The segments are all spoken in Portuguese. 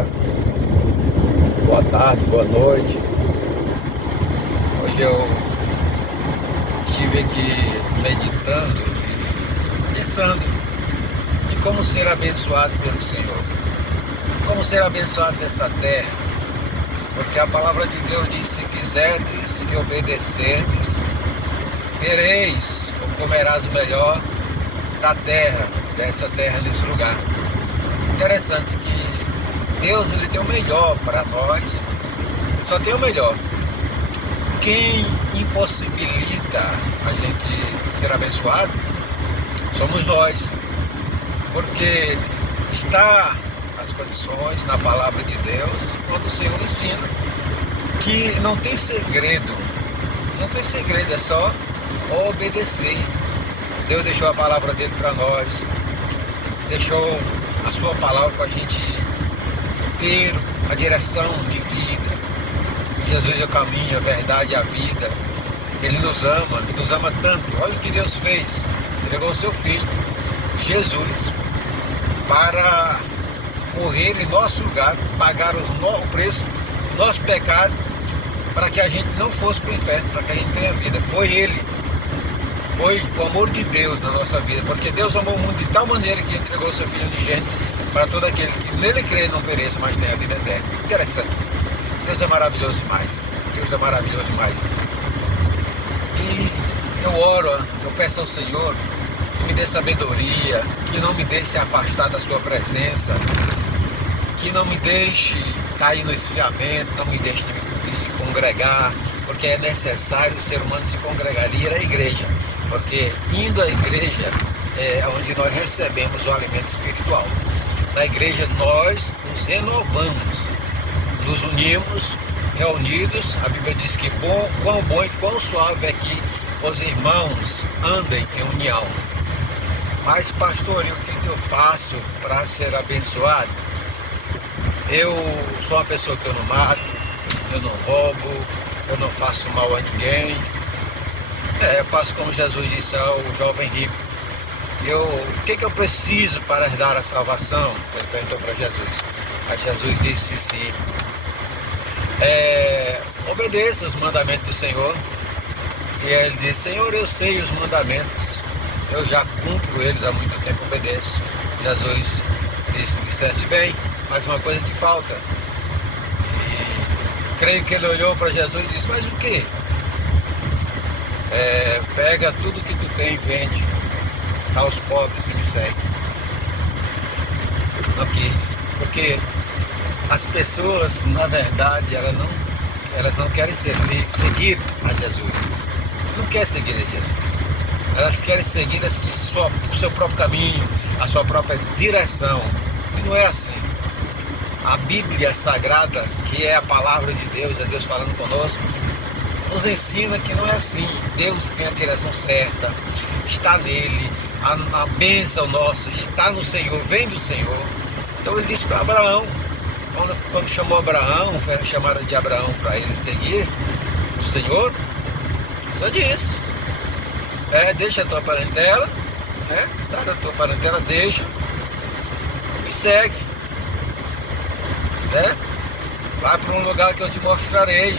dia, boa tarde, boa noite. Hoje eu estive aqui meditando e pensando em como ser abençoado pelo Senhor, como ser abençoado nessa terra, porque a palavra de Deus diz: se quiserdes e obedecerdes, tereis ou comerás o melhor da terra, dessa terra, nesse lugar. Interessante que Deus, ele tem o melhor para nós, só tem o melhor. Quem impossibilita a gente ser abençoado somos nós, porque está as condições na palavra de Deus, quando o Senhor ensina que não tem segredo, é só obedecer. Deus deixou a palavra dele para nós, deixou a sua palavra para a gente ter a direção de vida. Jesus é o caminho, a verdade e a vida. Ele nos ama tanto. Olha o que Deus fez: entregou o seu Filho, Jesus, para morrer em nosso lugar, pagar o preço do nosso pecado, para que a gente não fosse para o inferno, para que a gente tenha vida. Foi Ele, foi o amor de Deus na nossa vida, porque Deus amou o mundo de tal maneira que entregou o seu Filho unigênito para todo aquele que nele crê não pereça, mas tenha a vida eterna. Interessante. Deus é maravilhoso demais. Deus é maravilhoso demais. E eu oro, eu peço ao Senhor que me dê sabedoria, que não me deixe afastar da sua presença, que não me deixe cair no esfriamento, não me deixe de se congregar, porque é necessário o ser humano se congregar e ir à igreja, porque indo à igreja é onde nós recebemos o alimento espiritual. Na igreja nós nos renovamos, nos unimos, reunidos. A Bíblia diz que quão bom e quão suave é que os irmãos andem em união. Mas, pastor, e o que eu faço para ser abençoado? Eu sou uma pessoa que eu não mato, eu não roubo, eu não faço mal a ninguém. Eu faço como Jesus disse ao jovem rico. O que eu preciso para herdar a salvação? Ele perguntou para Jesus. Aí Jesus disse sim. Obedeça os mandamentos do Senhor. E aí ele disse: Senhor, eu sei os mandamentos, eu já cumpro eles há muito tempo, obedeço. Jesus disseste bem, mas uma coisa te falta. E creio que ele olhou para Jesus e disse: mas o quê? Pega tudo que tu tem e vende, dá aos pobres e me segue. Não quis, porque as pessoas, na verdade, elas não querem seguir a Jesus. Não querem seguir a Jesus. Elas querem seguir o seu próprio caminho, a sua própria direção. E não é assim. A Bíblia Sagrada, que é a palavra de Deus, é Deus falando conosco, nos ensina que não é assim. Deus tem a direção certa, está nele. A bênção nossa está no Senhor, vem do Senhor. Então ele disse para Abraão, quando chamou Abraão, foi a chamada de Abraão para ele seguir o Senhor, só disse: deixa a tua parentela, sai da tua parentela, deixa e segue, vai para um lugar que eu te mostrarei.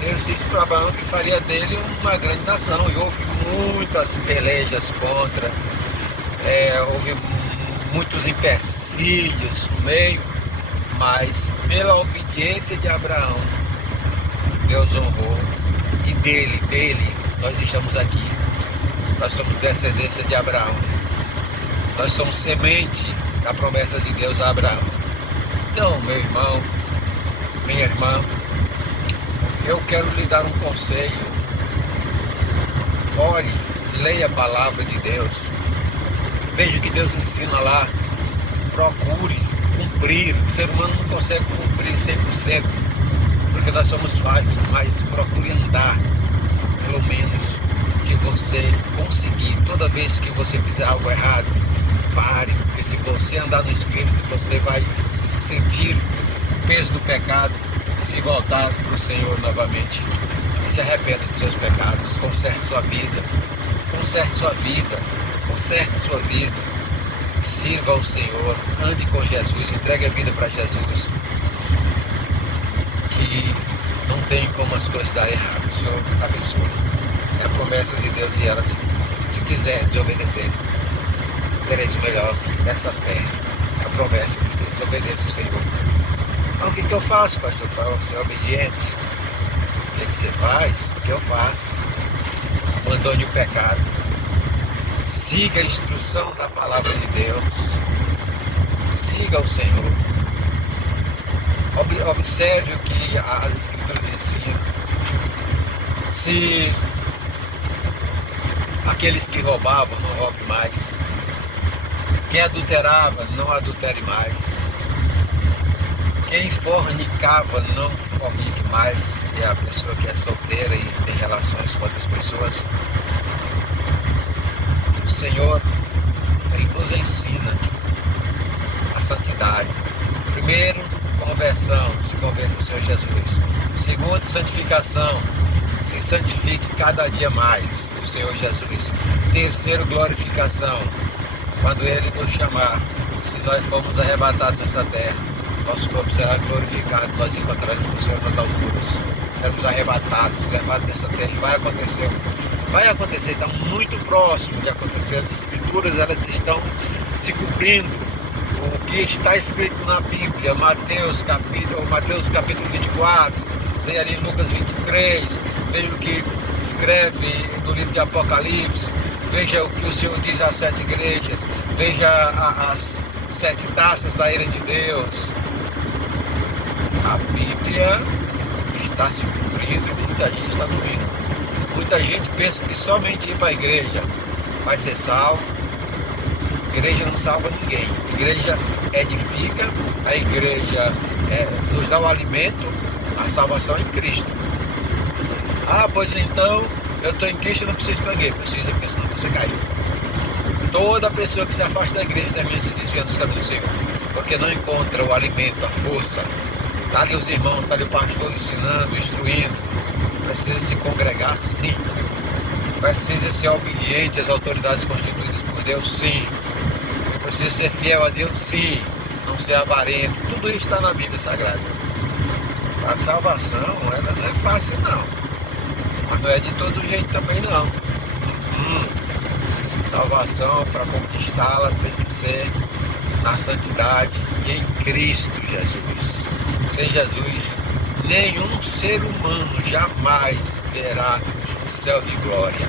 Deus disse para Abraão que faria dele uma grande nação, e houve muitas pelejas contra, houve muitos empecilhos no meio, mas pela obediência de Abraão, Deus honrou, e dele nós estamos aqui. Nós somos descendência de Abraão, nós somos semente da promessa de Deus a Abraão. Então, meu irmão, minha irmã, eu quero lhe dar um conselho. Ore, leia a palavra de Deus, veja o que Deus ensina lá, procure cumprir. O ser humano não consegue cumprir 100%, porque nós somos falhos, mas procure andar, pelo menos, que você conseguir. Toda vez que você fizer algo errado, pare, porque se você andar no Espírito, você vai sentir o peso do pecado e se voltar para o Senhor novamente. E se arrependa dos seus pecados, conserte sua vida, conserte sua vida, conserte sua vida. sirva ao Senhor, ande com Jesus, entregue a vida para Jesus, que não tem como as coisas darem errado. O Senhor abençoe. É a promessa de Deus e ela, se quiser desobedecer, tereis o melhor dessa terra. É a promessa de Deus. Obedeça o Senhor. Então, o que eu faço, pastor Paulo? Ser obediente. O que você faz? O que eu faço? Abandone o pecado. Siga a instrução da palavra de Deus. Siga o Senhor. Observe o que as Escrituras ensinam. Se aqueles que roubavam, não roube mais. Quem adulterava, não adultere mais. Quem fornicava, não fornique mais. É a pessoa que é solteira e tem relações com outras pessoas. O Senhor, Ele nos ensina a santidade. Primeiro, conversão, se converta ao Senhor Jesus. Segundo, santificação, se santifique cada dia mais o Senhor Jesus. Terceiro, glorificação, quando Ele nos chamar, se nós formos arrebatados nessa terra, nosso corpo será glorificado, nós encontraremos o Senhor nas alturas, seremos arrebatados, levados nessa terra, e vai acontecer, está muito próximo de acontecer. As Escrituras, elas estão se cumprindo. O que está escrito na Bíblia, Mateus capítulo 24, leia ali Lucas 23, veja o que escreve no livro de Apocalipse, veja o que o Senhor diz às 7 igrejas, veja as 7 taças da ira de Deus. A Bíblia está se cumprindo e muita gente está dormindo. Muita gente pensa que somente ir para a igreja vai ser salvo. A igreja não salva ninguém. A igreja edifica, a igreja nos dá o alimento, a salvação é em Cristo. Ah, pois então, eu estou em Cristo e não preciso ir para a igreja. Precisa, porque senão você caiu. Toda pessoa que se afasta da igreja termina se desviando dos caminhos do Senhor, porque não encontra o alimento, a força. Está ali os irmãos, está ali o pastor ensinando, instruindo. Precisa se congregar, sim. Precisa ser obediente às autoridades constituídas por Deus, sim. Precisa ser fiel a Deus, sim. Não ser avarento. Tudo isso está na Bíblia Sagrada. A salvação, ela não é fácil, não. Mas não é de todo jeito também, não. Salvação, para conquistá-la, tem que ser na santidade e em Cristo Jesus. Sem Jesus, nenhum ser humano jamais verá o céu de glória.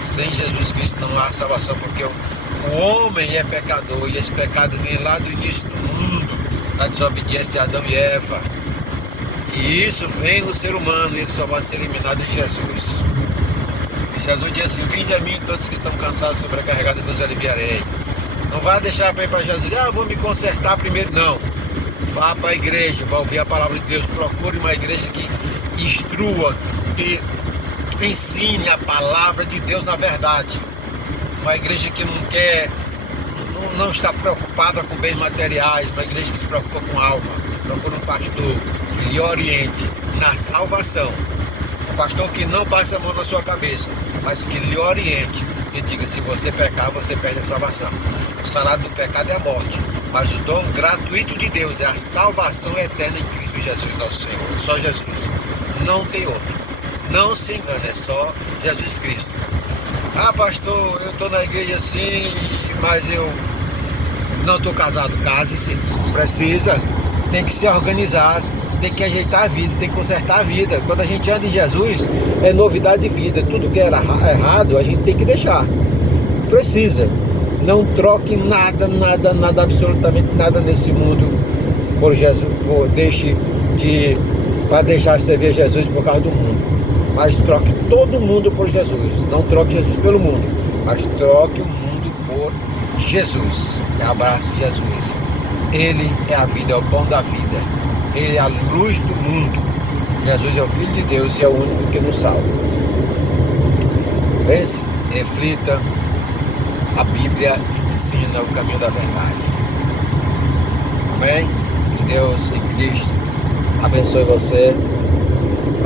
Sem Jesus Cristo não há salvação, porque o homem é pecador e esse pecado vem lá do início do mundo, da desobediência de Adão e Eva. E isso vem no ser humano e ele só pode ser eliminado em Jesus. E Jesus diz assim: vinde a mim todos que estão cansados, sobrecarregados, e vos aliviarei. Não vá deixar para ir para Jesus, eu vou me consertar primeiro, não. Vá para a igreja, vá ouvir a palavra de Deus, procure uma igreja que instrua, que ensine a palavra de Deus na verdade. Uma igreja que não está preocupada com bens materiais, uma igreja que se preocupa com a alma. Procure um pastor que lhe oriente na salvação. Um pastor que não passe a mão na sua cabeça, mas que lhe oriente e diga: se você pecar, você perde a salvação. O salário do pecado é a morte, mas o dom gratuito de Deus é a salvação eterna em Cristo Jesus nosso Senhor. Só Jesus, não tem outro. Não se engane, é só Jesus Cristo. Ah, pastor, eu estou na igreja sim, mas eu não estou casado. Case-se, precisa, tem que se organizar, tem que ajeitar a vida, tem que consertar a vida. Quando a gente anda em Jesus, é novidade de vida. Tudo que era errado, a gente tem que deixar. Precisa. Não troque nada, absolutamente nada nesse mundo por Jesus, para deixar de servir a Jesus por causa do mundo. Mas troque todo mundo por Jesus. Não troque Jesus pelo mundo, mas troque o mundo por Jesus. Abrace Jesus. Ele é a vida, é o pão da vida. Ele é a luz do mundo. Jesus é o Filho de Deus e é o único que nos salva. Pense, reflita. A Bíblia ensina o caminho da verdade. Amém? Que Deus em Cristo abençoe você.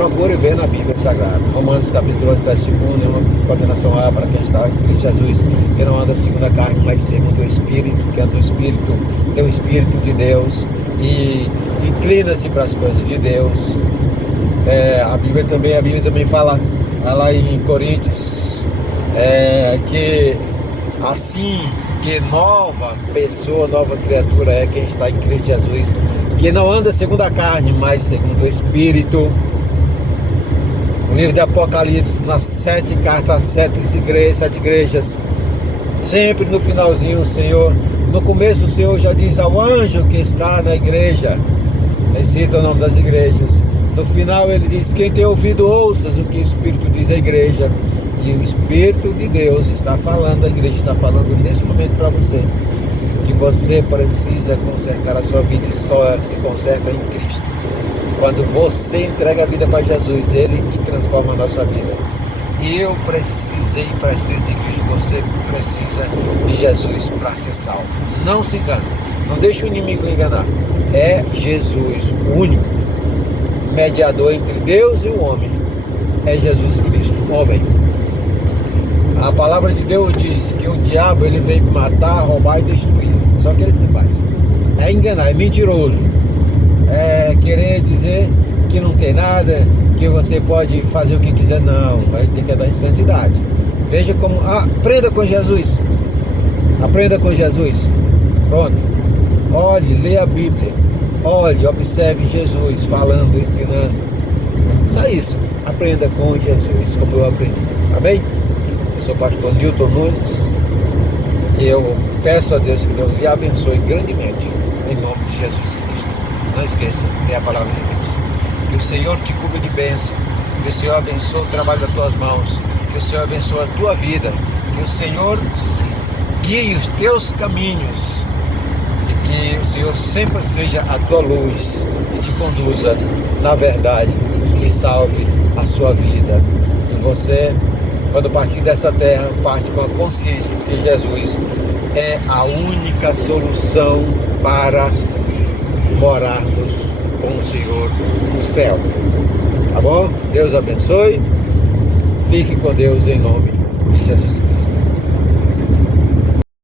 procure ver na Bíblia Sagrada. Romanos capítulo 8, versículo 1, nenhuma condenação há para quem está em Cristo Jesus, que não anda segundo a carne, mas segundo o Espírito, que anda no Espírito, tem o Espírito de Deus e inclina-se para as coisas de Deus. A Bíblia também fala lá em Coríntios, que assim que nova pessoa, nova criatura é quem está em Cristo Jesus, que não anda segundo a carne, mas segundo o Espírito. O livro de Apocalipse, nas 7 cartas, 7 igrejas, sempre no finalzinho o Senhor, no começo o Senhor já diz ao anjo que está na igreja, ele cita o nome das igrejas. No final ele diz: quem tem ouvido, ouças o que o Espírito diz à igreja. E o Espírito de Deus está falando, a igreja está falando nesse momento para você, que você precisa consertar a sua vida e só se conserta em Cristo. Quando você entrega a vida para Jesus, Ele que transforma a nossa vida. E eu preciso de Cristo, você precisa de Jesus para ser salvo. Não se engane, não deixe o inimigo lhe enganar. É Jesus, o único mediador entre Deus e o homem. É Jesus Cristo, homem. A palavra de Deus diz que o diabo ele vem matar, roubar e destruir. Só que ele se faz. É enganar, é mentiroso. É querer dizer que não tem nada, que você pode fazer o que quiser. Não, vai ter que andar em santidade. Veja como... aprenda com Jesus. Aprenda com Jesus. Pronto. Olhe, lê a Bíblia. Olhe, observe Jesus falando, ensinando. Só isso. Aprenda com Jesus, como eu aprendi. Amém? Eu sou o pastor Newton Nunes e eu peço a Deus que Deus lhe abençoe grandemente, em nome de Jesus Cristo. Não esqueça, é a palavra de Deus. Que o Senhor te cubra de bênção, que o Senhor abençoe o trabalho das tuas mãos, que o Senhor abençoe a tua vida, que o Senhor guie os teus caminhos e que o Senhor sempre seja a tua luz e te conduza na verdade e salve a sua vida. E você, quando partir dessa terra, parte com a consciência de que Jesus é a única solução para morarmos com o Senhor no céu. Tá bom? Deus abençoe. Fique com Deus em nome de Jesus Cristo.